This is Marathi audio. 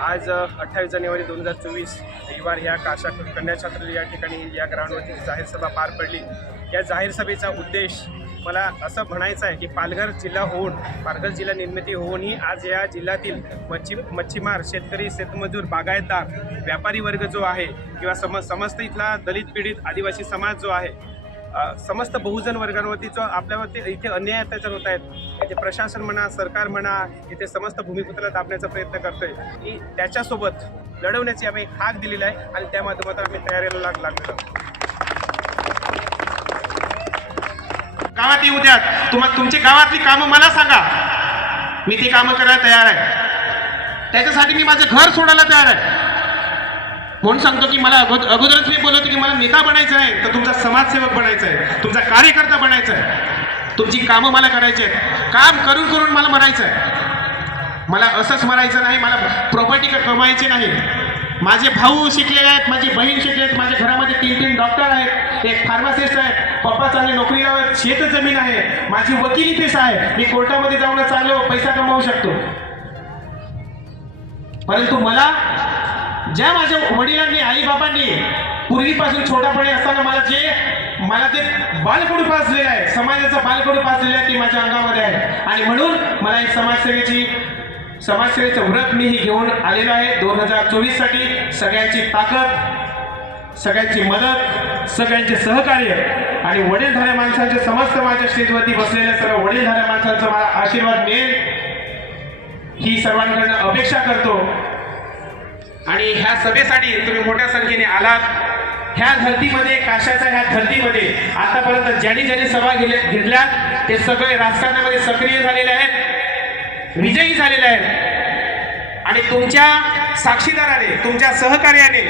आज अठ्ठावीस जानेवारी दोन हजार चोवीस रविवार या काशा कन्या छात्र या ठिकाणी या ग्राउंडवरती जाहीर सभा पार पडली. या जाहीर सभेचा उद्देश मला असं म्हणायचं आहे की पालघर जिल्हा होऊन पालघर जिल्हा निर्मिती होऊनही आज या जिल्ह्यातील मच्छी मच्छीमार शेतकरी शेतमजूर बागायतदार व्यापारी वर्ग जो आहे किंवा सम समस्त इथला दलित पीडित आदिवासी समाज जो आहे समस्त बहुजन वर्गांवरती जो आपल्यावरती इथे अन्याय अत्याचार होत आहेत इथे प्रशासन म्हणा सरकार म्हणा इथे समस्त भूमिपुत्राला दाबण्याचा प्रयत्न करतोय. की त्याच्यासोबत लढवण्याची आम्ही हाक दिलेली आहे आणि त्या माध्यमातून आम्ही तयारीला लाग लागलेलो गावात येऊ द्या. तुम्हाला तुमची गावातली कामं मला सांगा. मी ती कामं करायला तयार आहे. त्याच्यासाठी मी माझं घर सोडायला तयार आहे. म्हणून सांगतो की मला अगोद अगोदरच मी बोलतो की मला नेता बनायचं आहे. तर तुमचा समाजसेवक बनायचा आहे. तुमचा कार्यकर्ता बनायचा आहे. तुमची कामं मला करायची आहेत. काम करून करून मला मरायचं आहे. मला असंच मरायचं नाही मला प्रॉपर्टी कमायची नाही. माझे भाऊ शिकलेले आहेत माझी बहीण शिकले आहेत माझ्या घरामध्ये तीन तीन डॉक्टर आहेत एक फार्मासिस्ट आहे पप्पा चांगले नोकरीला आहेत शेत जमीन आहे माझी वकिली पेशा आहे. मी कोर्टामध्ये जाऊन चाललो पैसा कमावू शकतो. परंतु मला ज्या माझ्या वडिलांनी आई बाबांनी पूर्वीपासून छोटापणे असताना मला जे मला ते बालकडू पाचलेलं आहे. समाजाचं बालकडू पाचलेलं आहे ते माझ्या अंगामध्ये आहे. आणि म्हणून मला ही समाजसेवेची समाजसेवेचं व्रत मीही घेऊन आलेलो आहे. दोन हजार चोवीससाठी सगळ्यांची ताकद सगळ्यांची मदत सगळ्यांचे सहकार्य आणि वडीलधाऱ्या माणसांचे समस्त माझ्या स्टेजवरती बसलेल्या सर्व वडीलधाऱ्या माणसांचा मला आशीर्वाद मिळेल. ही सर्वांकडनं अपेक्षा करतो. आणि ह्या सभेसाठी तुम्ही मोठ्या संख्येने आलात. ह्या धर्तीमध्ये काशाच्या ह्या धर्तीमध्ये आतापर्यंत ज्यांनी ज्यांनी सभा घेतल्या ते सगळे राजकारणामध्ये सक्रिय झालेले आहेत. विजयी झालेले आहेत. आणि तुमच्या साक्षीदाराने तुमच्या सहकार्याने